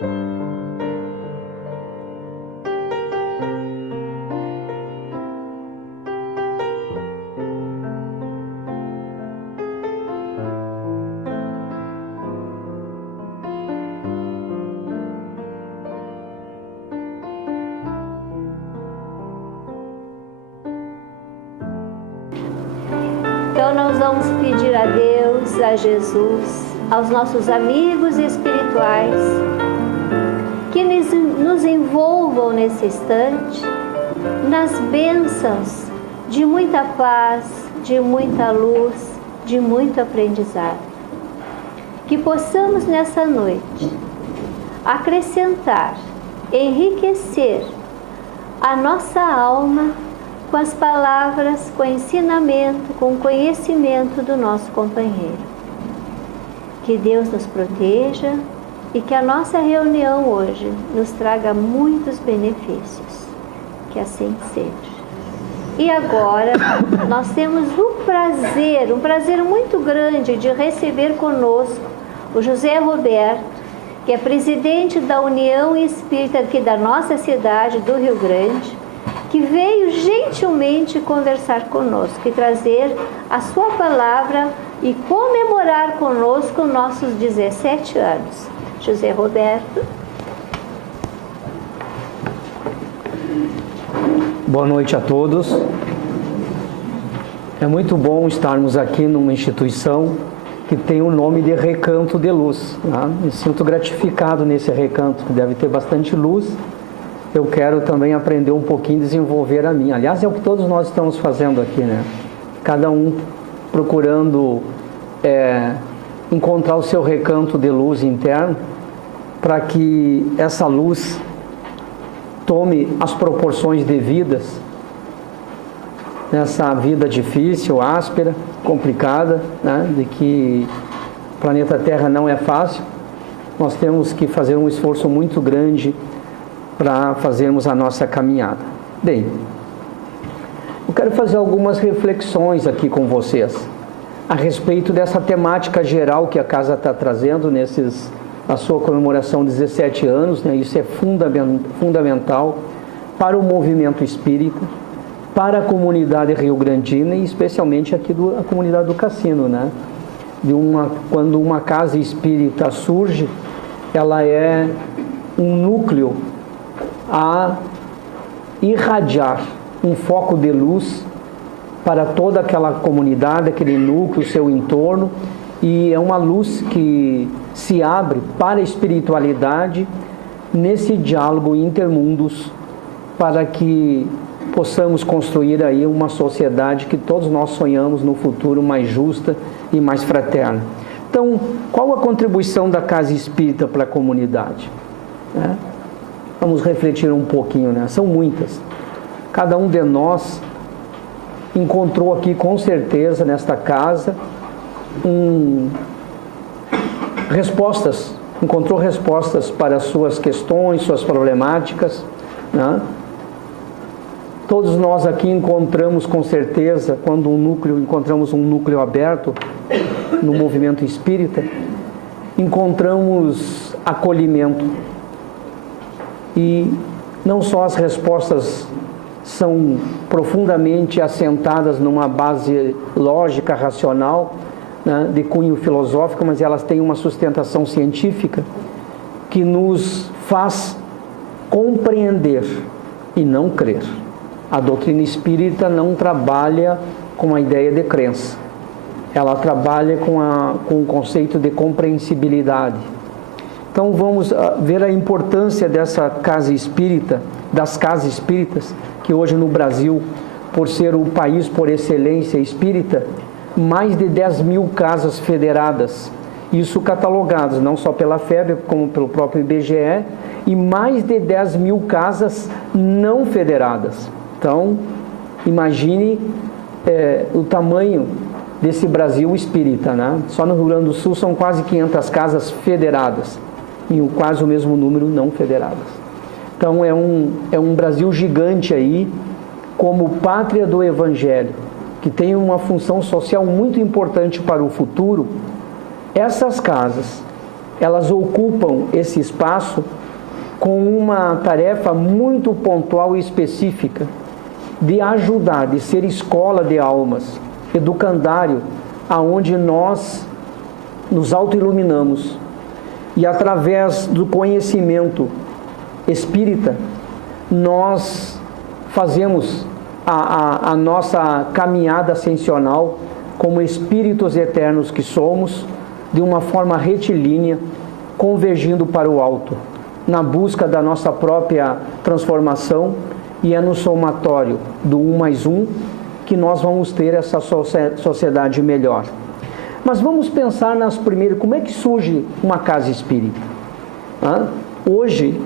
Então nós vamos pedir a Deus, a Jesus, aos nossos amigos espirituais, que nos envolvam nesse instante nas bênçãos de muita paz, de muita luz, de muito aprendizado. Que possamos nessa noite acrescentar, enriquecer a nossa alma com as palavras, com o ensinamento, com o conhecimento do nosso companheiro. Que Deus nos proteja e que a nossa reunião hoje nos traga muitos benefícios. Que assim seja. E agora, nós temos um prazer muito grande de receber conosco o José Roberto, que é presidente da União Espírita aqui da nossa cidade, do Rio Grande, que veio gentilmente conversar conosco e trazer a sua palavra e comemorar conosco nossos 17 anos. José Roberto. Boa noite a todos. É muito bom estarmos aqui numa instituição que tem o nome de Recanto de Luz. Me sinto gratificado nesse recanto, que deve ter bastante luz. Eu quero também aprender um pouquinho e desenvolver a minha. Aliás, é o que todos nós estamos fazendo aqui, né? Cada um procurando encontrar o seu recanto de luz interno, para que essa luz tome as proporções devidas nessa vida difícil, áspera, complicada, né? De que o planeta Terra não é fácil. Nós temos que fazer um esforço muito grande para fazermos a nossa caminhada. Bem, eu quero fazer algumas reflexões aqui com vocês a respeito dessa temática geral que a casa está trazendo na sua comemoração de 17 anos, né? Isso é fundamental para o movimento espírita, para a comunidade rio-grandina e especialmente aqui a comunidade do Cassino, né? Quando uma casa espírita surge, ela é um núcleo a irradiar um foco de luz para toda aquela comunidade, aquele núcleo, seu entorno, e é uma luz que se abre para a espiritualidade nesse diálogo intermundos, para que possamos construir aí uma sociedade que todos nós sonhamos no futuro mais justa e mais fraterna. Então, qual a contribuição da Casa Espírita para a comunidade? Vamos refletir um pouquinho, né? São muitas. Cada um de nós encontrou aqui, com certeza, nesta casa, encontrou respostas para as suas questões, suas problemáticas, né? Todos nós aqui encontramos, com certeza, quando encontramos um núcleo aberto no movimento espírita, encontramos acolhimento. E não só as respostas são profundamente assentadas numa base lógica, racional, né, de cunho filosófico, mas elas têm uma sustentação científica que nos faz compreender e não crer. A doutrina espírita não trabalha com a ideia de crença, ela trabalha com o conceito de compreensibilidade. Então vamos ver a importância dessa casa espírita, das casas espíritas, que hoje no Brasil, por ser o país por excelência espírita, mais de 10 mil casas federadas, isso catalogadas não só pela FEB, como pelo próprio IBGE, e mais de 10 mil casas não federadas. Então, imagine o tamanho desse Brasil espírita, né? Só no Rio Grande do Sul são quase 500 casas federadas, e quase o mesmo número não federadas. Então é um Brasil gigante aí, como pátria do Evangelho, que tem uma função social muito importante para o futuro. Essas casas elas ocupam esse espaço com uma tarefa muito pontual e específica de ajudar, de ser escola de almas, educandário, aonde nós nos autoiluminamos e através do conhecimento espírita nós fazemos a nossa caminhada ascensional como espíritos eternos que somos, de uma forma retilínea, convergindo para o alto, na busca da nossa própria transformação, e é no somatório do 1 mais 1 que nós vamos ter essa sociedade melhor. Mas vamos pensar nas primeiras, como é que surge uma casa espírita? Hoje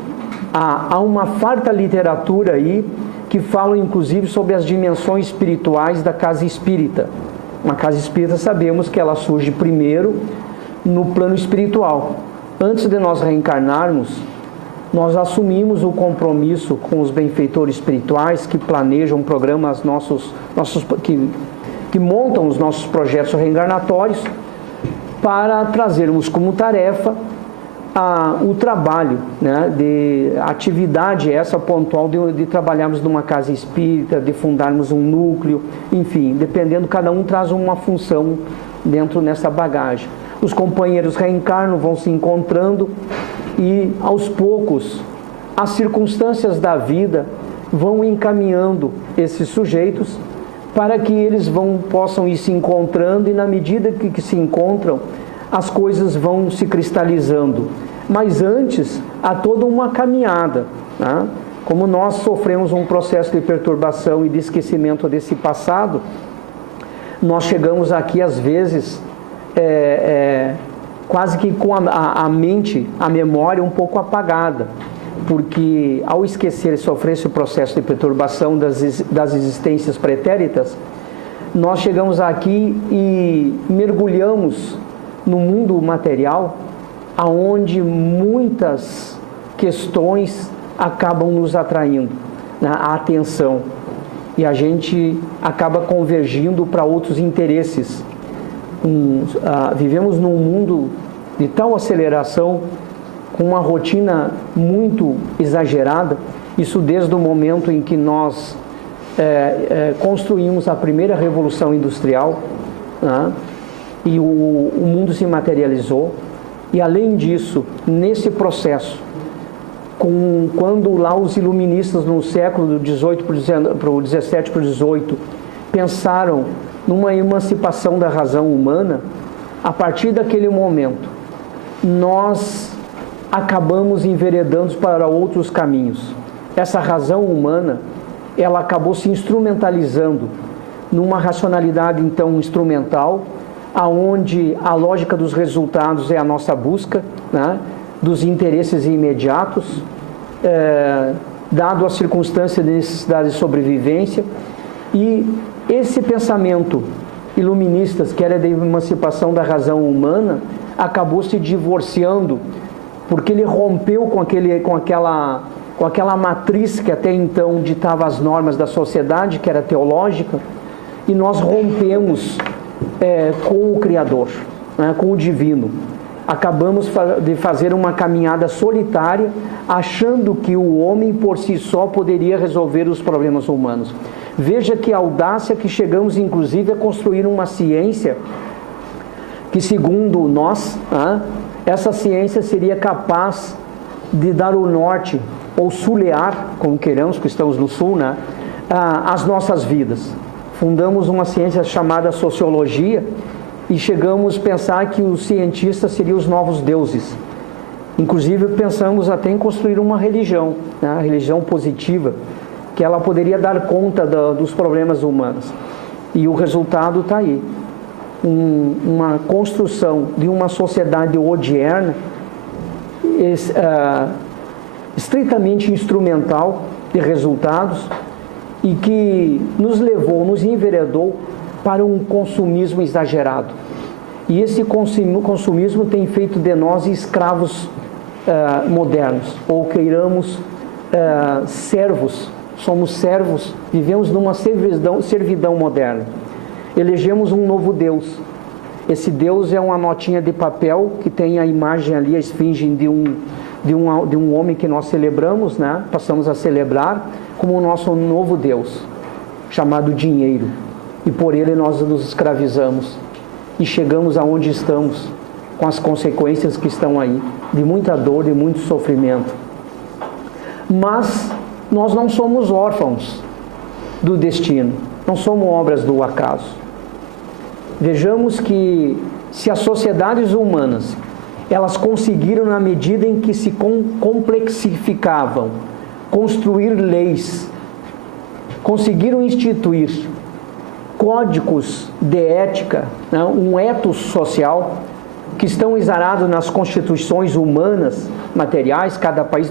há uma farta literatura aí que fala inclusive sobre as dimensões espirituais da casa espírita. Uma casa espírita, sabemos que ela surge primeiro no plano espiritual. Antes de nós reencarnarmos, nós assumimos o compromisso com os benfeitores espirituais que planejam programas que montam os nossos projetos reencarnatórios para trazermos como tarefa o trabalho, né, de atividade essa pontual de trabalharmos numa casa espírita, de fundarmos um núcleo, enfim, dependendo, cada um traz uma função dentro nessa bagagem. Os companheiros reencarnam, vão se encontrando e, aos poucos, as circunstâncias da vida vão encaminhando esses sujeitos para que eles possam ir se encontrando, e na medida que se encontram, as coisas vão se cristalizando. Mas antes, há toda uma caminhada, né? Como nós sofremos um processo de perturbação e de esquecimento desse passado, nós chegamos aqui, às vezes, quase que com a mente, a memória um pouco apagada, porque ao esquecer e sofrer esse processo de perturbação das existências pretéritas, nós chegamos aqui e mergulhamos no mundo material, aonde muitas questões acabam nos atraindo, né, a atenção, e a gente acaba convergindo para outros interesses. Vivemos num mundo de tal aceleração, com uma rotina muito exagerada, isso desde o momento em que nós construímos a primeira revolução industrial, né, e o mundo se materializou. E além disso, nesse processo, quando lá os iluministas no século do 18 para o 17 para o 18 pensaram numa emancipação da razão humana, a partir daquele momento nós acabamos enveredando para outros caminhos. Essa razão humana, ela acabou se instrumentalizando numa racionalidade então instrumental, aonde a lógica dos resultados é a nossa busca, né, dos interesses imediatos, dado a circunstância de necessidade de sobrevivência. E esse pensamento iluminista, que era da emancipação da razão humana, acabou se divorciando, porque ele rompeu com aquela matriz que até então ditava as normas da sociedade, que era teológica, e nós rompemos com o Criador, né, com o Divino. Acabamos de fazer uma caminhada solitária, achando que o homem por si só poderia resolver os problemas humanos. Veja que audácia que chegamos inclusive a construir uma ciência que, segundo nós, essa ciência seria capaz de dar o norte, ou sulear, como queiramos, que estamos no sul, né, as nossas vidas. Fundamos uma ciência chamada sociologia e chegamos a pensar que os cientistas seriam os novos deuses. Inclusive pensamos até em construir uma religião, né, a religião positiva, que ela poderia dar conta dos problemas humanos. E o resultado está aí. Uma construção de uma sociedade odierna, estritamente instrumental de resultados, e que nos levou, nos enveredou para um consumismo exagerado. E esse consumismo tem feito de nós escravos modernos, ou queiramos servos. Somos servos, vivemos numa servidão moderna. Elegemos um novo Deus. esse Deus é uma notinha de papel que tem a imagem ali, a esfinge de um homem que nós celebramos, né? Passamos a celebrar como o nosso novo Deus, chamado dinheiro. E por ele nós nos escravizamos e chegamos aonde estamos, com as consequências que estão aí, de muita dor, de muito sofrimento. Mas nós não somos órfãos do destino, não somos obras do acaso. Vejamos que se as sociedades humanas, elas conseguiram, na medida em que se complexificavam, construir leis, conseguiram instituir códigos de ética, né, um ethos social, que estão exarados nas constituições humanas, materiais, cada país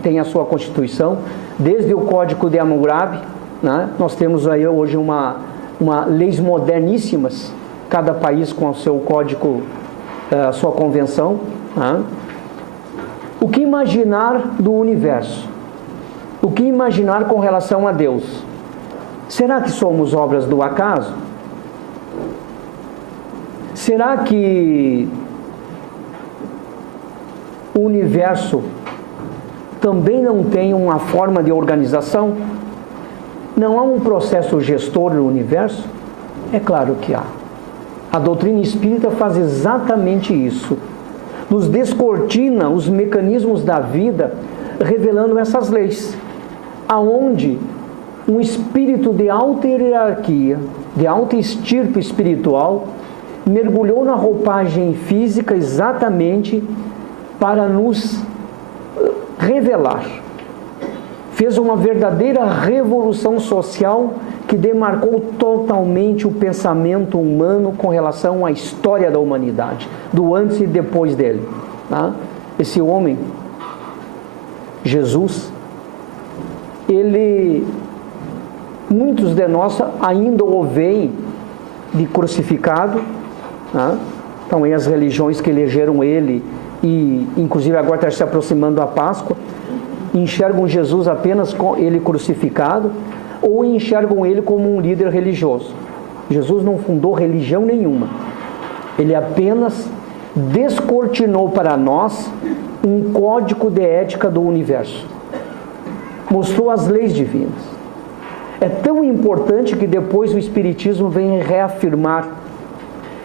tem a sua constituição, desde o Código de Hammurabi, né, nós temos aí hoje leis moderníssimas, cada país com o seu código, a sua convenção. Né? O que imaginar do universo? O que imaginar com relação a Deus? Será que somos obras do acaso? Será que o universo também não tem uma forma de organização? Não há um processo gestor no universo? É claro que há. A doutrina espírita faz exatamente isso. Nos descortina os mecanismos da vida, revelando essas leis, aonde um espírito de alta hierarquia, de alta estirpe espiritual, mergulhou na roupagem física exatamente para nos revelar. Fez uma verdadeira revolução social que demarcou totalmente o pensamento humano com relação à história da humanidade, do antes e depois dele. Tá? Esse homem, Jesus, muitos de nós ainda o veem de crucificado. Né? Então, as religiões que elegeram ele, e inclusive agora está se aproximando a Páscoa, enxergam Jesus apenas com ele crucificado, ou enxergam ele como um líder religioso. Jesus não fundou religião nenhuma. Ele apenas descortinou para nós um código de ética do universo. Mostrou as leis divinas. É tão importante que depois o Espiritismo vem reafirmar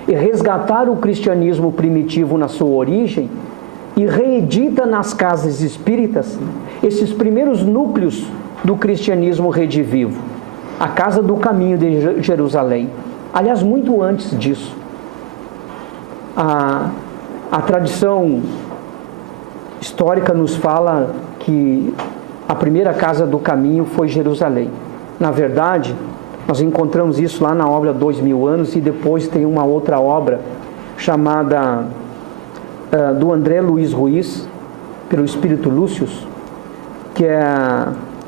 e resgatar o cristianismo primitivo na sua origem e reedita nas casas espíritas esses primeiros núcleos do cristianismo redivivo, a Casa do Caminho de Jerusalém. Aliás, muito antes disso, a tradição histórica nos fala que a primeira Casa do Caminho foi Jerusalém. Na verdade, nós encontramos isso lá na obra 2000 anos, e depois tem uma outra obra chamada do André Luiz Ruiz, pelo Espírito Lúcius, que é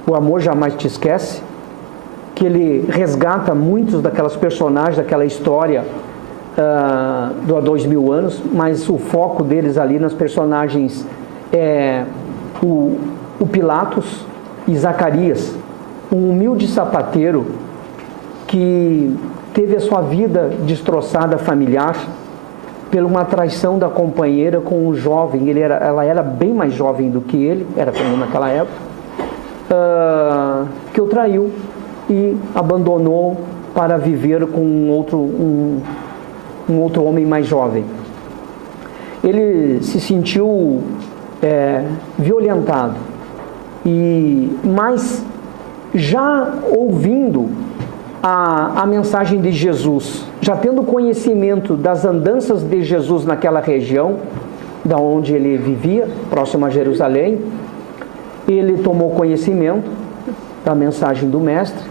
O Amor Jamais Te Esquece, que ele resgata muitos daquelas personagens, daquela história do há 2000 anos, mas o foco deles ali nas personagens é o Pilatos e Zacarias, um humilde sapateiro que teve a sua vida destroçada familiar por uma traição da companheira com um jovem. Ela era bem mais jovem do que ele, era comum naquela época, que o traiu e abandonou para viver com um outro homem mais jovem. Ele se sentiu violentado, mas já ouvindo a mensagem de Jesus, já tendo conhecimento das andanças de Jesus naquela região, da onde ele vivia, próximo a Jerusalém, ele tomou conhecimento da mensagem do Mestre,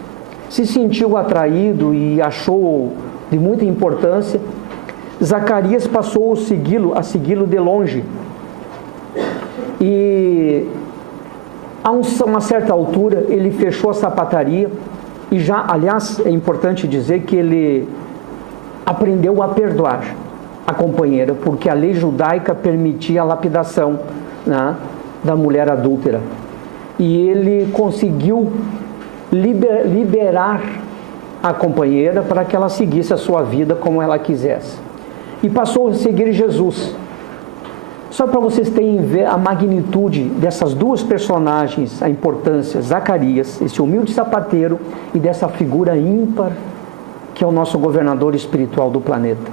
se sentiu atraído e achou de muita importância. Zacarias passou a segui-lo de longe. E a uma certa altura ele fechou a sapataria e já, aliás, é importante dizer que ele aprendeu a perdoar a companheira, porque a lei judaica permitia a lapidação, né, da mulher adúltera. E ele conseguiu liberar a companheira para que ela seguisse a sua vida como ela quisesse. e passou a seguir Jesus. Só para vocês terem ver a magnitude dessas duas personagens, a importância, Zacarias, esse humilde sapateiro, e dessa figura ímpar que é o nosso governador espiritual do planeta.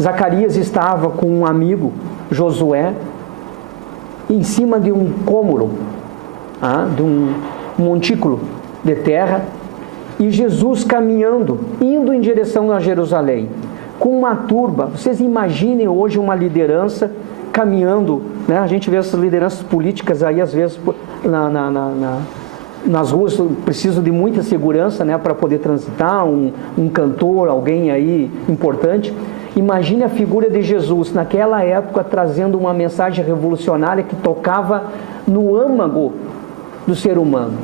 Zacarias estava com um amigo, Josué, em cima de um cômoro, de um montículo de terra, e Jesus caminhando, indo em direção a Jerusalém, com uma turba. Vocês imaginem hoje uma liderança caminhando, né? A gente vê essas lideranças políticas aí, às vezes, nas ruas, precisam de muita segurança, né, para poder transitar, um cantor, alguém aí importante. Imagine a figura de Jesus, naquela época, trazendo uma mensagem revolucionária que tocava no âmago do ser humano,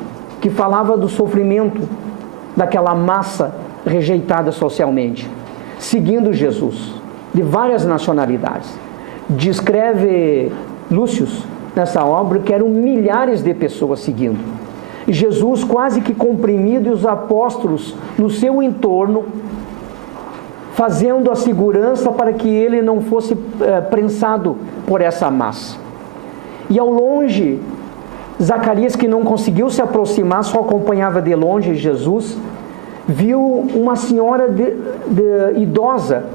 que falava do sofrimento daquela massa rejeitada socialmente, seguindo Jesus, de várias nacionalidades. Descreve Lúcio, nessa obra, que eram milhares de pessoas seguindo. Jesus quase que comprimido, e os apóstolos no seu entorno, fazendo a segurança para que ele não fosse prensado por essa massa. E ao longe, Zacarias, que não conseguiu se aproximar, só acompanhava de longe Jesus, viu uma senhora idosa,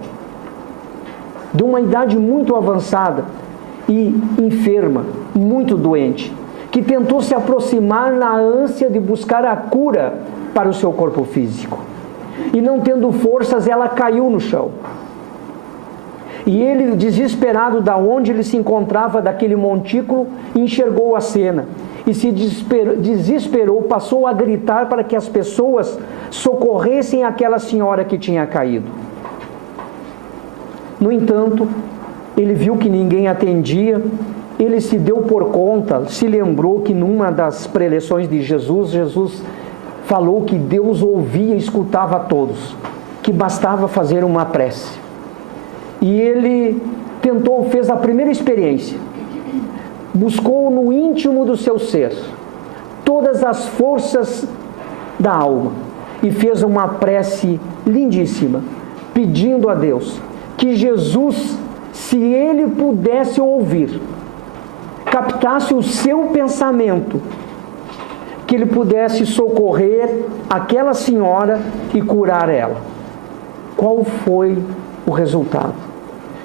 de uma idade muito avançada e enferma, muito doente, que tentou se aproximar na ânsia de buscar a cura para o seu corpo físico. E não tendo forças, ela caiu no chão. E ele, desesperado da onde ele se encontrava, daquele montículo, enxergou a cena e se desesperou, passou a gritar para que as pessoas socorressem aquela senhora que tinha caído. No entanto, ele viu que ninguém atendia. Ele se deu por conta, se lembrou que numa das preleções de Jesus falou que Deus ouvia e escutava a todos, que bastava fazer uma prece. E ele fez a primeira experiência, buscou no íntimo do seu ser todas as forças da alma e fez uma prece lindíssima, pedindo a Deus que Jesus, se ele pudesse ouvir, captasse o seu pensamento, que ele pudesse socorrer aquela senhora e curar ela. Qual foi o resultado?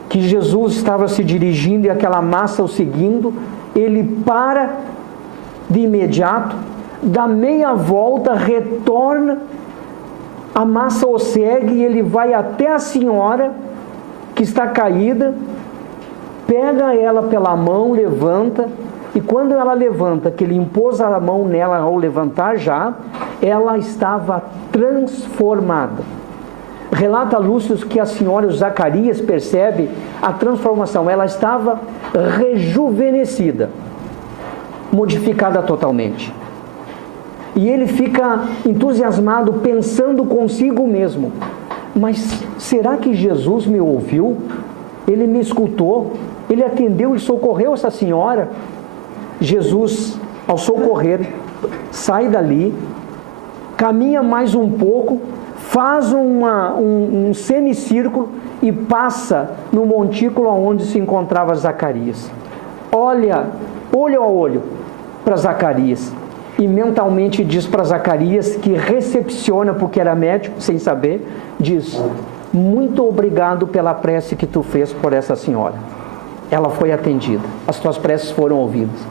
Que Jesus estava se dirigindo e aquela massa o seguindo, ele para de imediato, dá meia volta, retorna, a massa o segue e ele vai até a senhora que está caída, pega ela pela mão, levanta, e quando ela levanta, que ele impôs a mão nela ao levantar já, ela estava transformada. Relata Lúcio que a senhora Zacarias percebe a transformação, ela estava rejuvenescida, modificada totalmente. E ele fica entusiasmado, pensando consigo mesmo: mas será que Jesus me ouviu? Ele me escutou? Ele atendeu e socorreu essa senhora? Jesus, ao socorrer, sai dali, caminha mais um pouco, faz um semicírculo e passa no montículo onde se encontrava Zacarias. Olha, olho a olho para Zacarias e mentalmente diz para Zacarias, que recepciona porque era médico, sem saber, diz: muito obrigado pela prece que tu fez por essa senhora. Ela foi atendida, as tuas preces foram ouvidas.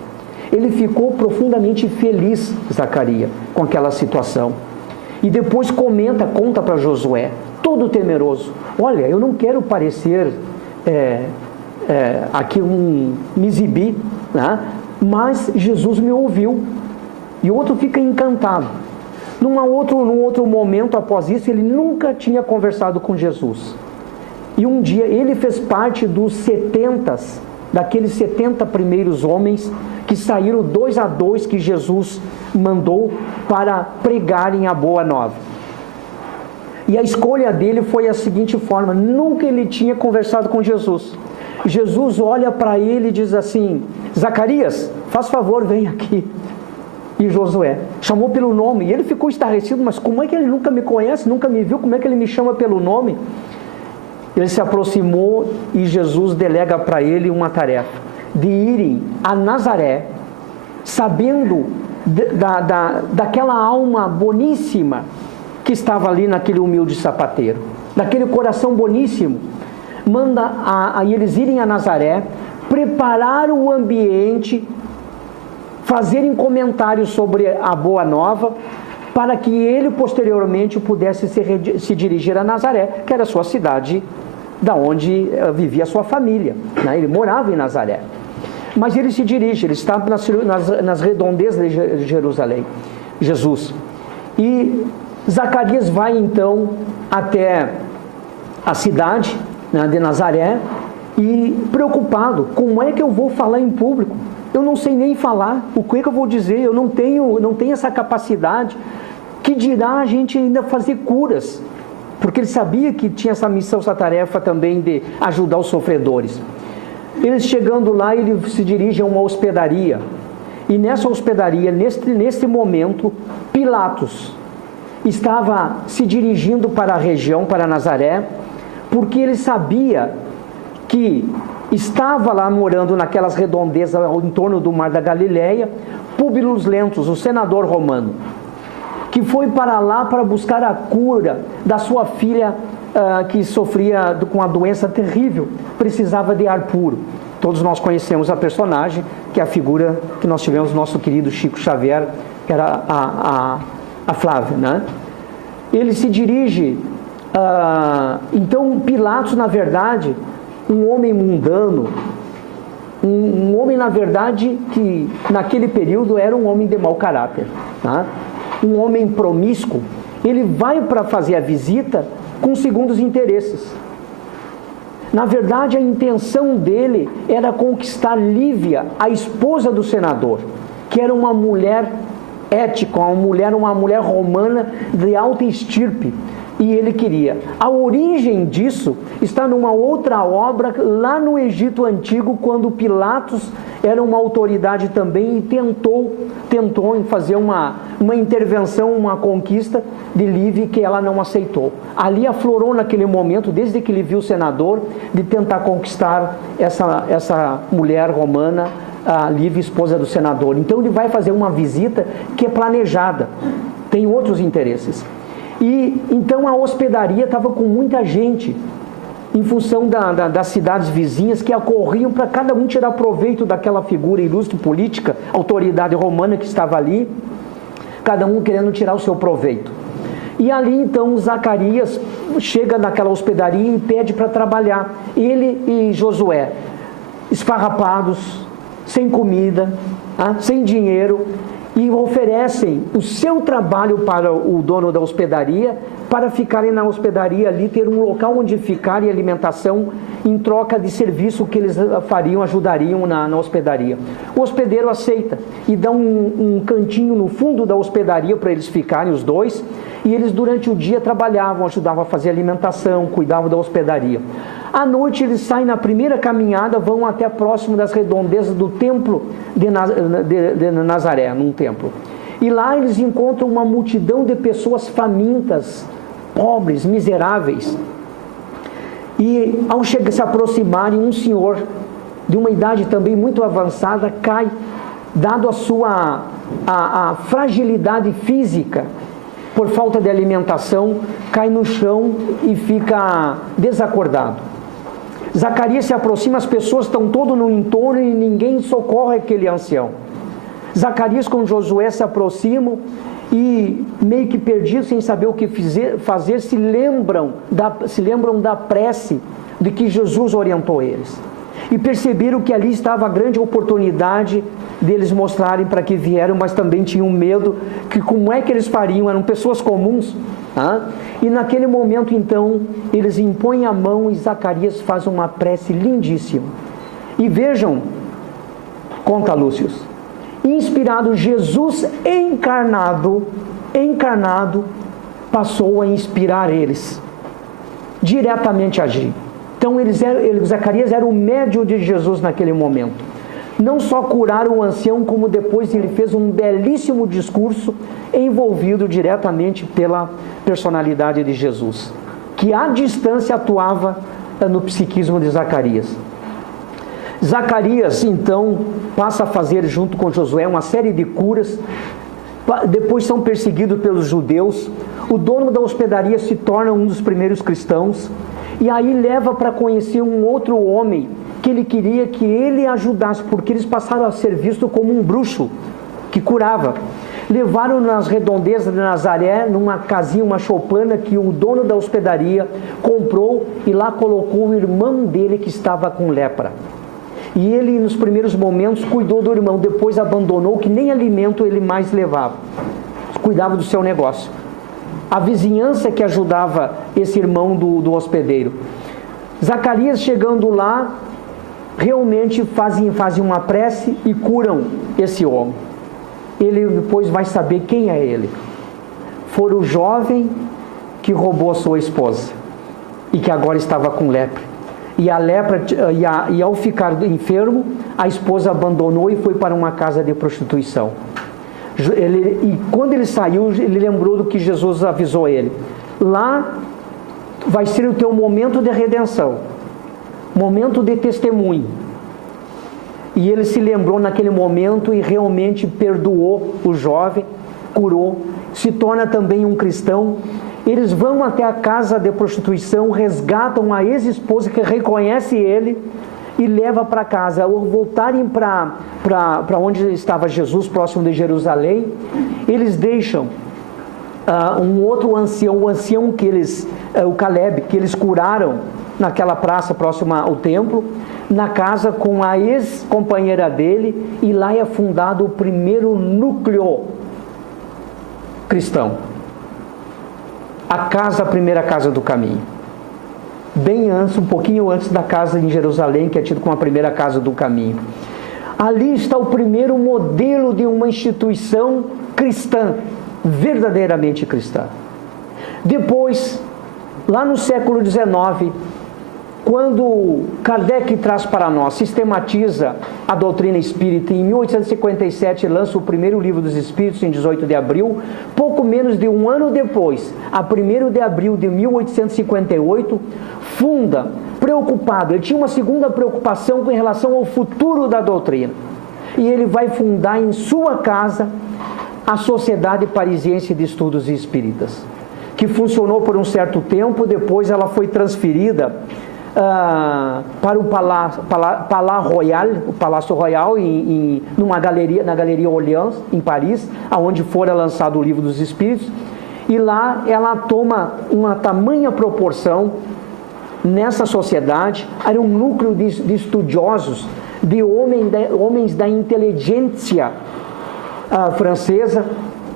Ele ficou profundamente feliz, Zacarias, com aquela situação. E depois conta para Josué, todo temeroso: olha, eu não quero parecer aqui me exibir, né? Mas Jesus me ouviu. E o outro fica encantado. Num outro momento após isso, ele nunca tinha conversado com Jesus. E um dia ele fez parte daqueles 70 primeiros homens que saíram 2 a 2 que Jesus mandou para pregarem a boa nova. E a escolha dele foi a seguinte forma: nunca ele tinha conversado com Jesus. Jesus olha para ele e diz assim: Zacarias, faz favor, vem aqui. E Josué chamou pelo nome, e ele ficou estarrecido: mas como é que ele nunca me conhece, nunca me viu, como é que ele me chama pelo nome? ele se aproximou e Jesus delega para ele uma tarefa, de irem a Nazaré, sabendo daquela alma boníssima que estava ali naquele humilde sapateiro, daquele coração boníssimo. Manda a eles irem a Nazaré, preparar o ambiente, fazerem comentários sobre a boa nova, para que ele posteriormente pudesse se dirigir a Nazaré, que era a sua cidade, da onde vivia a sua família, né? Ele morava em Nazaré. Mas ele se dirige, ele está nas redondezas de Jerusalém, Jesus. E Zacarias vai então até a cidade, né, de Nazaré, e preocupado, como é que eu vou falar em público? Eu não sei nem falar, o que é que eu vou dizer? Eu não tenho essa capacidade. Que dirá a gente ainda fazer curas? Porque ele sabia que tinha essa missão, essa tarefa também de ajudar os sofredores. Eles chegando lá, ele se dirige a uma hospedaria. E nessa hospedaria, neste momento, Pilatos estava se dirigindo para a região, para Nazaré, porque ele sabia que estava lá morando naquelas redondezas em torno do mar da Galileia, Públio Lentulus, o senador romano, que foi para lá para buscar a cura da sua filha que sofria com uma doença terrível, precisava de ar puro. Todos nós conhecemos a personagem, que é a figura que nós tivemos, nosso querido Chico Xavier, que era a Flávia, né? Ele se dirige, então Pilatos, na verdade, um homem mundano, um homem, na verdade, que naquele período era um homem de mau caráter, tá? Um homem promíscuo, ele vai para fazer a visita com segundos interesses. Na verdade, a intenção dele era conquistar Lívia, a esposa do senador, que era uma mulher ética, uma mulher romana de alta estirpe, e ele queria. A origem disso está numa outra obra lá no Egito Antigo, quando Pilatos era uma autoridade também e tentou em fazer uma intervenção, uma conquista de Lívia, que ela não aceitou. Ali aflorou naquele momento, desde que ele viu o senador, de tentar conquistar essa mulher romana, a Lívia, esposa do senador. Então ele vai fazer uma visita que é planejada, tem outros interesses. E então a hospedaria estava com muita gente, em função das cidades vizinhas que acorriam para cada um tirar proveito daquela figura ilustre política, autoridade romana que estava ali, cada um querendo tirar o seu proveito. E ali então Zacarias chega naquela hospedaria e pede para trabalhar. Ele e Josué, esfarrapados, sem comida, sem dinheiro, e oferecem o seu trabalho para o dono da hospedaria, para ficarem na hospedaria ali, ter um local onde ficar e alimentação, em troca de serviço que eles ajudariam na hospedaria. O hospedeiro aceita e dá um cantinho no fundo da hospedaria para eles ficarem, os dois, e eles durante o dia trabalhavam, ajudavam a fazer alimentação, cuidavam da hospedaria. À noite eles saem na primeira caminhada, vão até próximo das redondezas do templo de Nazaré, num templo. E lá eles encontram uma multidão de pessoas famintas, pobres, miseráveis. E ao se aproximarem, um senhor de uma idade também muito avançada cai, dado a fragilidade física, por falta de alimentação, cai no chão e fica desacordado. Zacarias se aproxima, as pessoas estão todas no entorno e ninguém socorre aquele ancião. Zacarias com Josué se aproximam e, meio que perdidos, sem saber o que fazer, se lembram da prece de que Jesus orientou eles. E perceberam que ali estava a grande oportunidade deles mostrarem para que vieram, mas também tinham medo, que como é que eles fariam, eram pessoas comuns. E naquele momento então, eles impõem a mão e Zacarias faz uma prece lindíssima. E vejam, conta Lúcio, inspirado, Jesus encarnado, passou a inspirar eles, diretamente a agir. Então Zacarias era o médium de Jesus naquele momento. Não só curaram o ancião, como depois ele fez um belíssimo discurso envolvido diretamente pela personalidade de Jesus, que à distância atuava no psiquismo de Zacarias. Zacarias, então, passa a fazer, junto com Josué, uma série de curas. Depois são perseguidos pelos judeus. O dono da hospedaria se torna um dos primeiros cristãos. E aí leva para conhecer um outro homem que ele queria que ele ajudasse, porque eles passaram a ser vistos como um bruxo que curava. Levaram nas redondezas de Nazaré, numa casinha, uma choupana que o dono da hospedaria comprou, e lá colocou o irmão dele que estava com lepra. E ele, nos primeiros momentos, cuidou do irmão, depois abandonou, que nem alimento ele mais levava. Cuidava do seu negócio. A vizinhança que ajudava esse irmão do hospedeiro. Zacarias, chegando lá, realmente fazem uma prece e curam esse homem. Ele depois vai saber quem é ele. Foi o jovem que roubou a sua esposa e que agora estava com lepra. E a lepra, e ao ficar enfermo, a esposa abandonou e foi para uma casa de prostituição. E quando ele saiu, ele lembrou do que Jesus avisou ele. Lá vai ser o teu momento de redenção, momento de testemunho. E ele se lembrou naquele momento e realmente perdoou o jovem, curou, se torna também um cristão. Eles vão até a casa de prostituição, resgatam a ex-esposa que reconhece ele e leva para casa. Ao voltarem para onde estava Jesus, próximo de Jerusalém, eles deixam um outro ancião, o ancião que eles, o Caleb, que eles curaram naquela praça próxima ao templo, na casa com a ex-companheira dele, e lá é fundado o primeiro núcleo cristão. A primeira casa do caminho. Bem antes, um pouquinho antes da casa em Jerusalém, que é tido como a primeira casa do caminho. Ali está o primeiro modelo de uma instituição cristã, verdadeiramente cristã. Depois, lá no século XIX, quando Kardec traz para nós, sistematiza a doutrina espírita, em 1857 lança o primeiro livro dos Espíritos, em 18 de abril, pouco menos de um ano depois, a 1º de abril de 1858, funda, preocupado, ele tinha uma segunda preocupação com relação ao futuro da doutrina, e ele vai fundar em sua casa a Sociedade Parisiense de Estudos Espíritas, que funcionou por um certo tempo. Depois ela foi transferida para o Palácio Royal, numa galeria, na Galeria Orleans, em Paris, aonde fora lançado o Livro dos Espíritos, e lá ela toma uma tamanha proporção nessa sociedade. Era um núcleo de estudiosos, de homens da inteligência francesa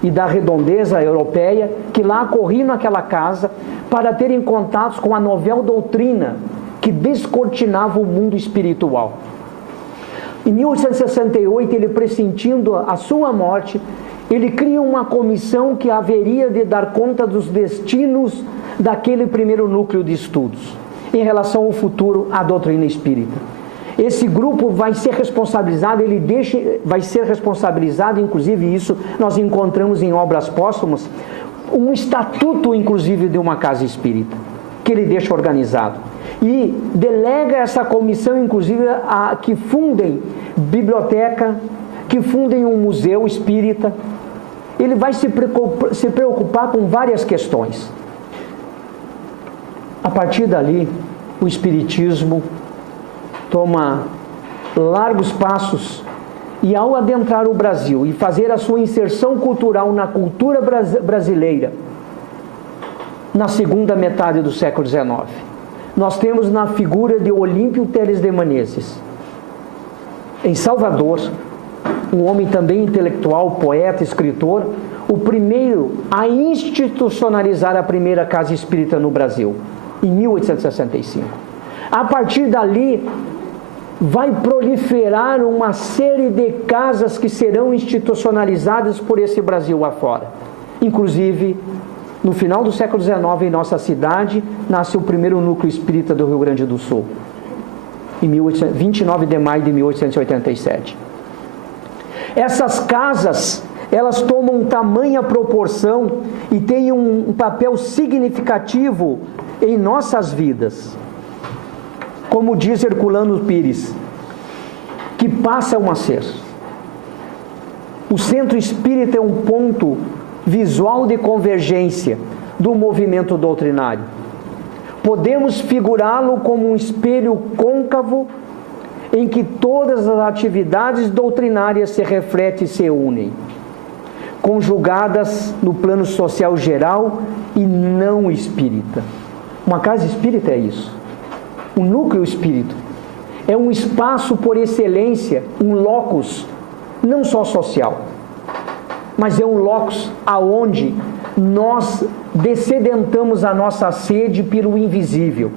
e da redondeza europeia, que lá corriam naquela casa para terem contatos com a novel doutrina que descortinava o mundo espiritual. Em 1868, ele, pressentindo a sua morte, ele cria uma comissão que haveria de dar conta dos destinos daquele primeiro núcleo de estudos, em relação ao futuro, à doutrina espírita. Esse grupo vai ser responsabilizado, vai ser responsabilizado, inclusive isso nós encontramos em obras póstumas, um estatuto, inclusive, de uma casa espírita, que ele deixa organizado. E delega essa comissão, inclusive, a que fundem biblioteca, que fundem um museu espírita. Ele vai se preocupar com várias questões. A partir dali, o espiritismo toma largos passos, e ao adentrar o Brasil e fazer a sua inserção cultural na cultura brasileira, na segunda metade do século XIX, nós temos na figura de Olímpio Teles de Menezes, em Salvador, um homem também intelectual, poeta, escritor, o primeiro a institucionalizar a primeira casa espírita no Brasil, em 1865. A partir dali, vai proliferar uma série de casas que serão institucionalizadas por esse Brasil afora. Inclusive, no final do século XIX, em nossa cidade, nasce o primeiro núcleo espírita do Rio Grande do Sul, em 29 de maio de 1887. Essas casas, elas tomam tamanha proporção e têm um papel significativo em nossas vidas. como diz Herculano Pires, que passam a ser. O centro espírita é um ponto visual de convergência do movimento doutrinário. Podemos figurá-lo como um espelho côncavo em que todas as atividades doutrinárias se refletem e se unem, conjugadas no plano social geral e não espírita. Uma casa espírita é isso. O núcleo espírita é um espaço por excelência, um locus, não só social, mas é um locus aonde nós descedentamos a nossa sede pelo invisível,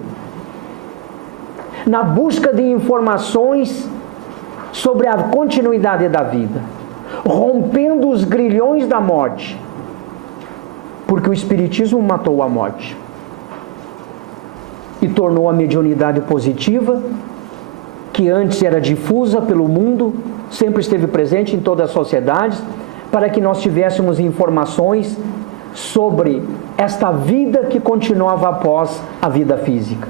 na busca de informações sobre a continuidade da vida, rompendo os grilhões da morte, porque o Espiritismo matou a morte e tornou a mediunidade positiva, que antes era difusa pelo mundo, sempre esteve presente em todas as sociedades, para que nós tivéssemos informações sobre esta vida que continuava após a vida física,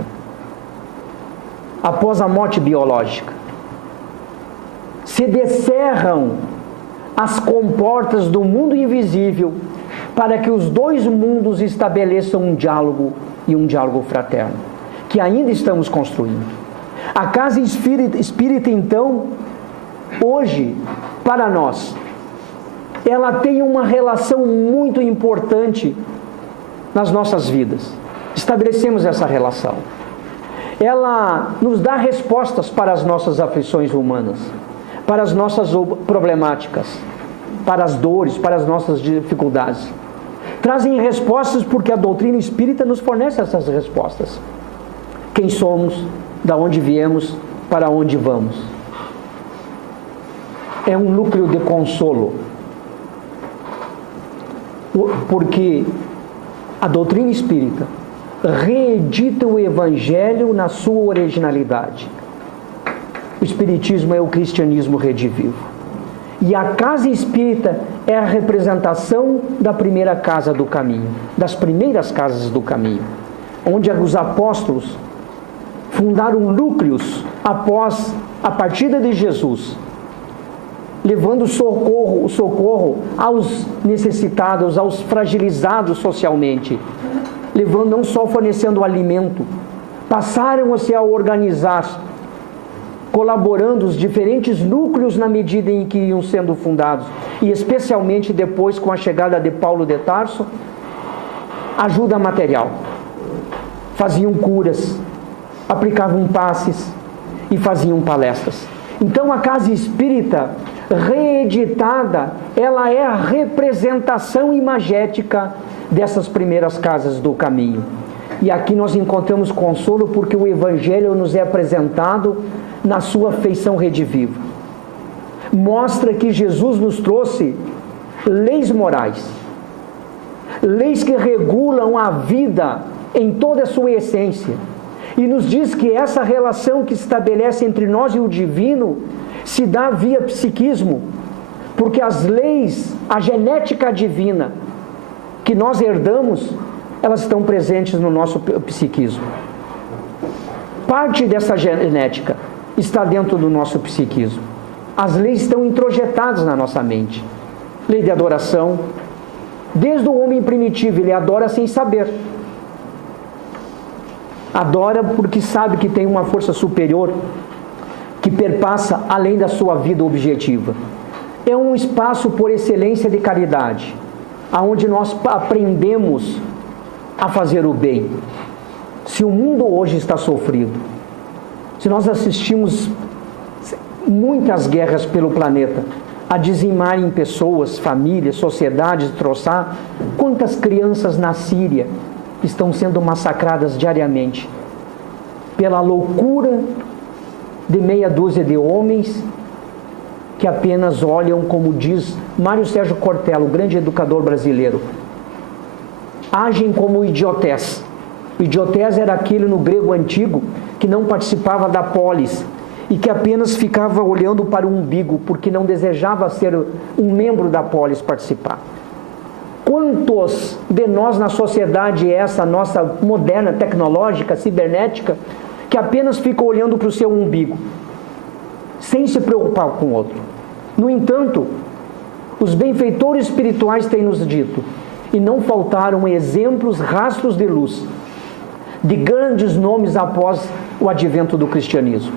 após a morte biológica. Se descerram as comportas do mundo invisível para que os dois mundos estabeleçam um diálogo e um diálogo fraterno, que ainda estamos construindo. A casa espírita, então, hoje, para nós, ela tem uma relação muito importante nas nossas vidas. Estabelecemos essa relação. Ela nos dá respostas para as nossas aflições humanas, para as nossas problemáticas, para as dores, para as nossas dificuldades. Trazem respostas porque a doutrina espírita nos fornece essas respostas. Quem somos, da onde viemos, para onde vamos. É um núcleo de consolo, porque a doutrina espírita reedita o Evangelho na sua originalidade. O Espiritismo é o cristianismo redivivo. E a casa espírita é a representação da primeira casa do caminho, das primeiras casas do caminho, onde os apóstolos fundaram núcleos após a partida de Jesus, levando o socorro aos necessitados, aos fragilizados socialmente, levando, não só fornecendo alimento, passaram a se organizar, colaborando os diferentes núcleos na medida em que iam sendo fundados, e especialmente depois com a chegada de Paulo de Tarso, ajuda material, faziam curas, aplicavam passes e faziam palestras. Então a casa espírita reeditada, ela é a representação imagética dessas primeiras casas do caminho. E aqui nós encontramos consolo porque o Evangelho nos é apresentado na sua feição rediviva. Mostra que Jesus nos trouxe leis morais, leis que regulam a vida em toda a sua essência. E nos diz que essa relação que se estabelece entre nós e o divino se dá via psiquismo, porque as leis, a genética divina que nós herdamos, elas estão presentes no nosso psiquismo. Parte dessa genética está dentro do nosso psiquismo. As leis estão introjetadas na nossa mente. Lei de adoração. Desde o homem primitivo, ele adora sem saber. Adora porque sabe que tem uma força superior que perpassa além da sua vida objetiva. É um espaço por excelência de caridade, aonde nós aprendemos a fazer o bem. Se o mundo hoje está sofrido, se nós assistimos muitas guerras pelo planeta, a dizimarem pessoas, famílias, sociedades, troçar, quantas crianças na Síria estão sendo massacradas diariamente pela loucura de meia dúzia de homens que apenas olham, como diz Mário Sérgio Cortella, o grande educador brasileiro, agem como idiotés. Idiotés era aquele no grego antigo que não participava da polis e que apenas ficava olhando para o umbigo porque não desejava ser um membro da polis participar. Quantos de nós na sociedade essa nossa moderna, tecnológica, cibernética, que apenas fica olhando para o seu umbigo, sem se preocupar com o outro. No entanto, os benfeitores espirituais têm nos dito, e não faltaram exemplos, rastros de luz, de grandes nomes após o advento do cristianismo.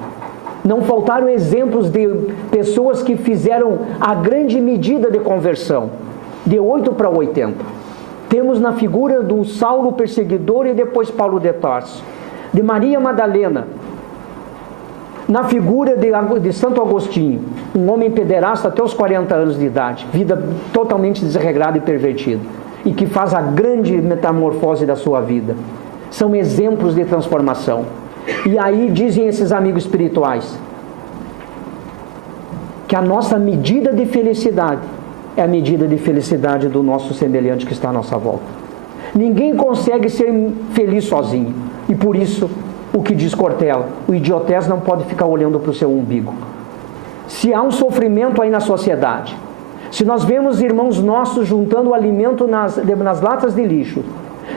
Não faltaram exemplos de pessoas que fizeram a grande medida de conversão, de 8 para 80. Temos na figura do Saulo perseguidor e depois Paulo de Tarso, de Maria Madalena, na figura de Santo Agostinho, um homem pederasta até os 40 anos de idade, vida totalmente desregrada e pervertida, e que faz a grande metamorfose da sua vida. São exemplos de transformação. E aí dizem esses amigos espirituais que a nossa medida de felicidade é a medida de felicidade do nosso semelhante que está à nossa volta. Ninguém consegue ser feliz sozinho. E por isso, o que diz Cortella, o idiotés não pode ficar olhando para o seu umbigo. Se há um sofrimento aí na sociedade, se nós vemos irmãos nossos juntando alimento nas latas de lixo,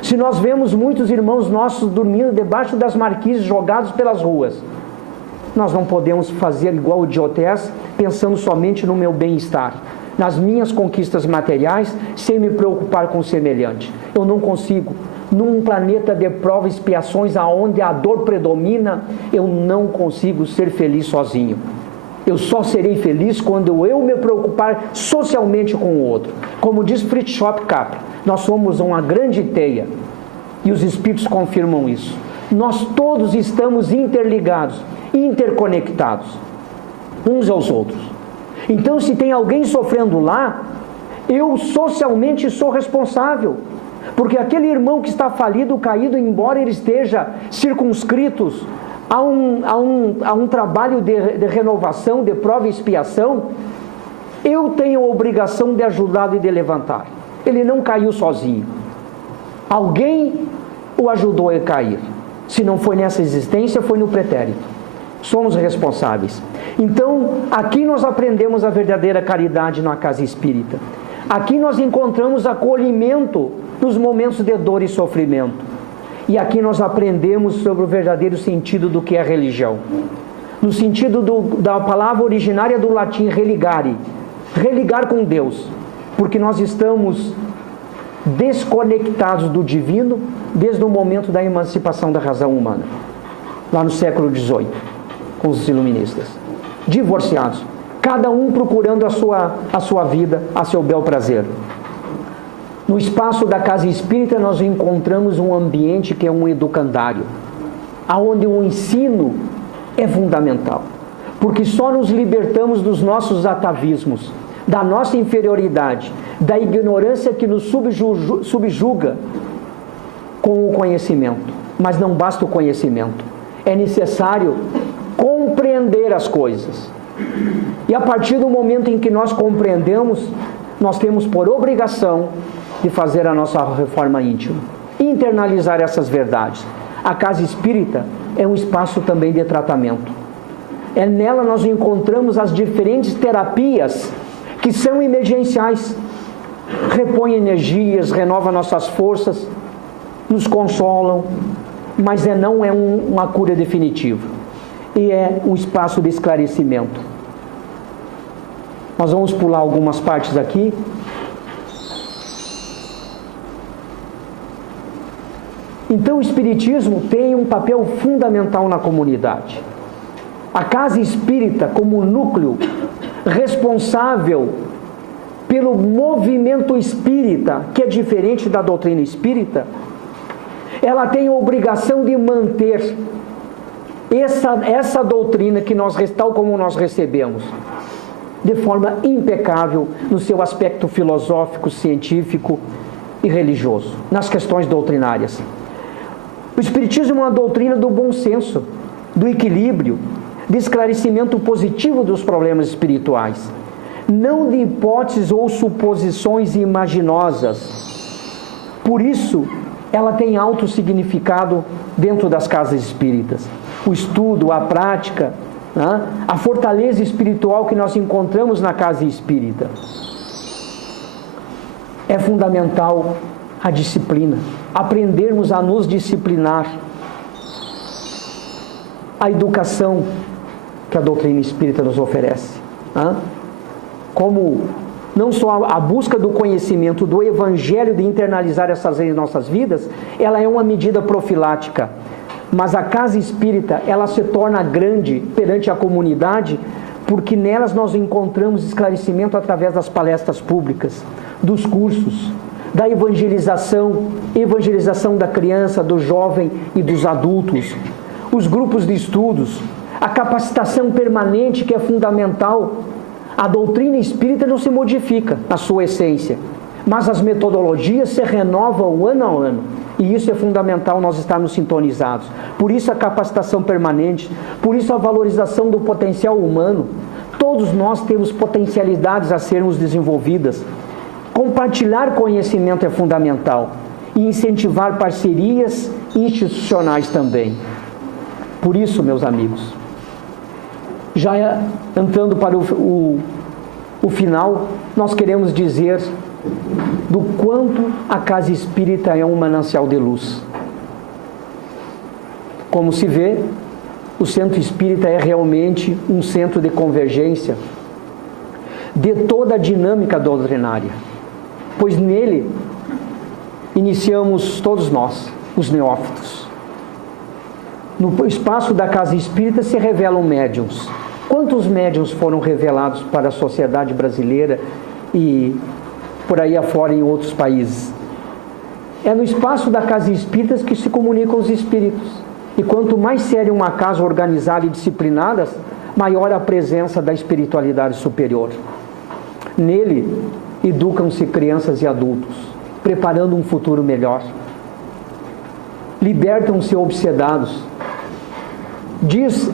se nós vemos muitos irmãos nossos dormindo debaixo das marquises, jogados pelas ruas, nós não podemos fazer igual o idiotés, pensando somente no meu bem-estar, nas minhas conquistas materiais, sem me preocupar com o semelhante. Eu não consigo. Num planeta de provas e expiações, aonde a dor predomina, eu não consigo ser feliz sozinho. Eu só serei feliz quando eu me preocupar socialmente com o outro. Como diz Fritjof Capra, nós somos uma grande teia, e os Espíritos confirmam isso. Nós todos estamos interligados, interconectados, uns aos outros. Então, se tem alguém sofrendo lá, eu socialmente sou responsável, porque aquele irmão que está falido, caído, embora ele esteja circunscrito a um trabalho de renovação, de prova e expiação, eu tenho a obrigação de ajudá-lo e de levantar. Ele não caiu sozinho. Alguém o ajudou a cair. Se não foi nessa existência, foi no pretérito. Somos responsáveis. Então, aqui nós aprendemos a verdadeira caridade na casa espírita. Aqui nós encontramos acolhimento nos momentos de dor e sofrimento. E aqui nós aprendemos sobre o verdadeiro sentido do que é religião. No sentido da palavra originária do latim religare, religar com Deus, porque nós estamos desconectados do divino desde o momento da emancipação da razão humana, lá no século XVIII, com os iluministas, divorciados, cada um procurando a sua vida, a seu bel prazer. No espaço da casa espírita nós encontramos um ambiente que é um educandário, aonde o ensino é fundamental, porque só nos libertamos dos nossos atavismos, da nossa inferioridade, da ignorância que nos subjuga com o conhecimento. Mas não basta o conhecimento, é necessário compreender as coisas. E a partir do momento em que nós compreendemos, nós temos por obrigação de fazer a nossa reforma íntima, internalizar essas verdades. A casa espírita é um espaço também de tratamento. Nela nós encontramos as diferentes terapias que são emergenciais. Repõe energias, renova nossas forças, nos consolam, mas não é uma cura definitiva. E é um espaço de esclarecimento. Nós vamos pular algumas partes aqui. Então o Espiritismo tem um papel fundamental na comunidade. A casa espírita, como núcleo responsável pelo movimento espírita, que é diferente da doutrina espírita, ela tem a obrigação de manter essa doutrina que tal como nós recebemos, de forma impecável no seu aspecto filosófico, científico e religioso, nas questões doutrinárias. O Espiritismo é uma doutrina do bom senso, do equilíbrio, de esclarecimento positivo dos problemas espirituais, não de hipóteses ou suposições imaginosas. Por isso, ela tem alto significado dentro das casas espíritas. O estudo, a prática, a fortaleza espiritual que nós encontramos na casa espírita. É fundamental a disciplina, aprendermos a nos disciplinar. a educação que a doutrina espírita nos oferece. Como não só a busca do conhecimento do Evangelho, de internalizar essas leis em nossas vidas, ela é uma medida profilática. Mas a casa espírita, ela se torna grande perante a comunidade, porque nelas nós encontramos esclarecimento através das palestras públicas, dos cursos, da evangelização da criança, do jovem e dos adultos, os grupos de estudos, a capacitação permanente que é fundamental. A doutrina espírita não se modifica na sua essência, mas as metodologias se renovam ano a ano. E isso é fundamental, nós estarmos sintonizados. Por isso a capacitação permanente, por isso a valorização do potencial humano. Todos nós temos potencialidades a sermos desenvolvidas. Compartilhar conhecimento é fundamental. E incentivar parcerias institucionais também. Por isso, meus amigos, já entrando para o final, nós queremos dizer do quanto a casa espírita é um manancial de luz. Como se vê, o centro espírita é realmente um centro de convergência de toda a dinâmica doutrinária, pois nele iniciamos todos nós, os neófitos. No espaço da casa espírita se revelam médiuns. Quantos médiuns foram revelados para a sociedade brasileira e por aí afora em outros países? É no espaço da casa espírita que se comunicam os espíritos. E quanto mais séria uma casa organizada e disciplinada, maior a presença da espiritualidade superior. Nele, educam-se crianças e adultos, preparando um futuro melhor. Libertam-se obsedados. Diz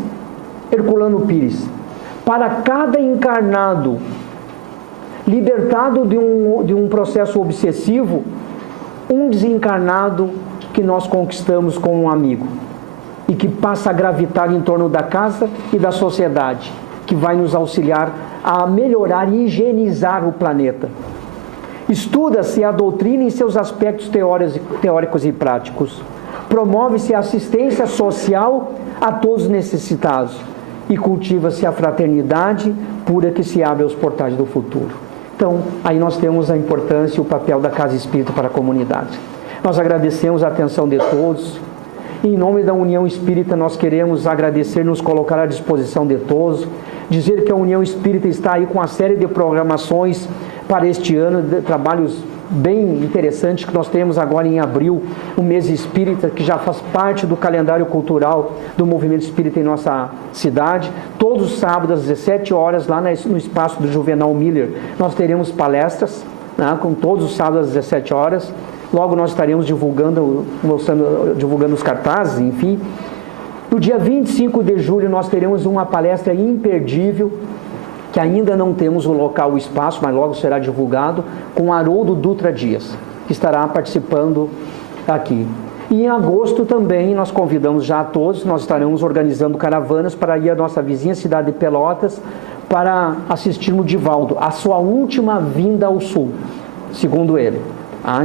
Herculano Pires: para cada encarnado libertado de um processo obsessivo, um desencarnado que nós conquistamos como um amigo e que passa a gravitar em torno da casa e da sociedade, que vai nos auxiliar a melhorar e higienizar o planeta. Estuda-se a doutrina em seus aspectos teóricos e práticos. Promove-se a assistência social a todos necessitados e cultiva-se a fraternidade pura que se abre aos portais do futuro. Então, aí nós temos a importância e o papel da Casa Espírita para a comunidade. Nós agradecemos a atenção de todos. Em nome da União Espírita, nós queremos agradecer, nos colocar à disposição de todos, dizer que a União Espírita está aí com uma série de programações para este ano, de trabalhos bem interessantes que nós temos agora em abril, o mês espírita, que já faz parte do calendário cultural do movimento espírita em nossa cidade. Todos os sábados, às 17 horas, lá no espaço do Juvenal Miller, nós teremos palestras, né, com todos os sábados às 17 horas. Logo nós estaremos divulgando os cartazes, enfim. No dia 25 de julho nós teremos uma palestra imperdível, que ainda não temos o local, o espaço, mas logo será divulgado, com Haroldo Dutra Dias, que estará participando aqui. E em agosto também nós convidamos já a todos, nós estaremos organizando caravanas para ir à nossa vizinha cidade de Pelotas, para assistir o Divaldo, a sua última vinda ao Sul, segundo ele.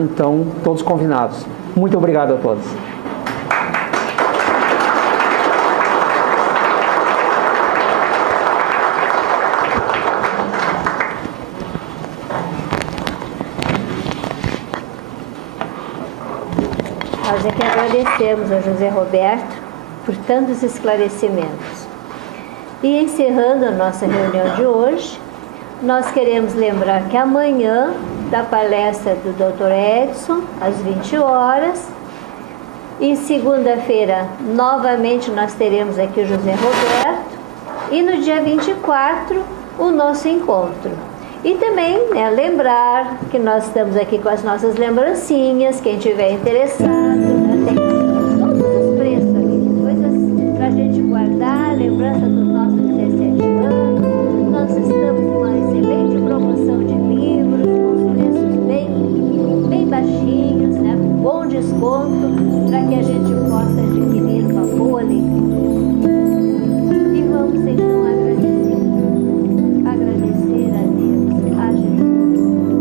Então, todos convidados. Muito obrigado a todos. Nós é que agradecemos a José Roberto por tantos esclarecimentos. E encerrando a nossa reunião de hoje, nós queremos lembrar que amanhã, da palestra do Dr. Edson, às 20 horas, e segunda-feira, novamente, nós teremos aqui o José Roberto, e no dia 24, o nosso encontro. E também, lembrar que nós estamos aqui com as nossas lembrancinhas, quem tiver interessado, tem todos os preços aqui, coisas para a gente guardar, lembrança dos nossos 17 anos. Nós estamos com uma excelente promoção de livros, com os preços bem baixinhos, com bom desconto, para que a gente possa adquirir uma boa leitura. E vamos então agradecer a Deus, a Jesus,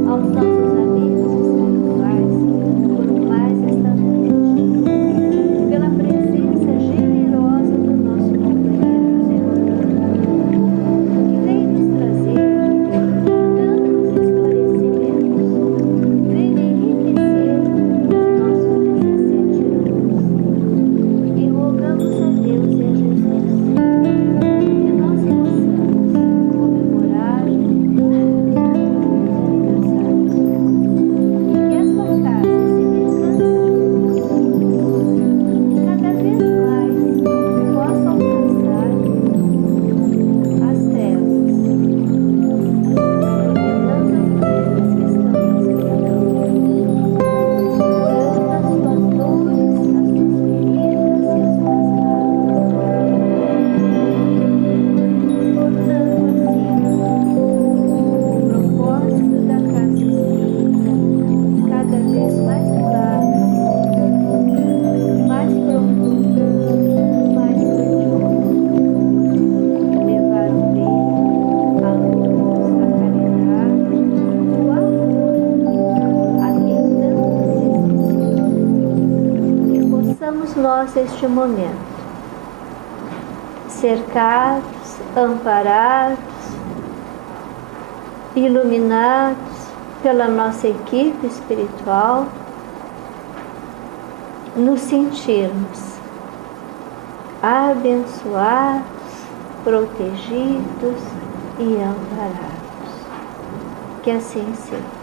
aos nossos amigos espirituais, por mais esta noite. nós este momento, cercados, amparados, iluminados pela nossa equipe espiritual, nos sentirmos abençoados, protegidos e amparados. Que assim seja.